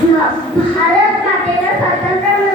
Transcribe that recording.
भारत मातेला स्वातंत्र्य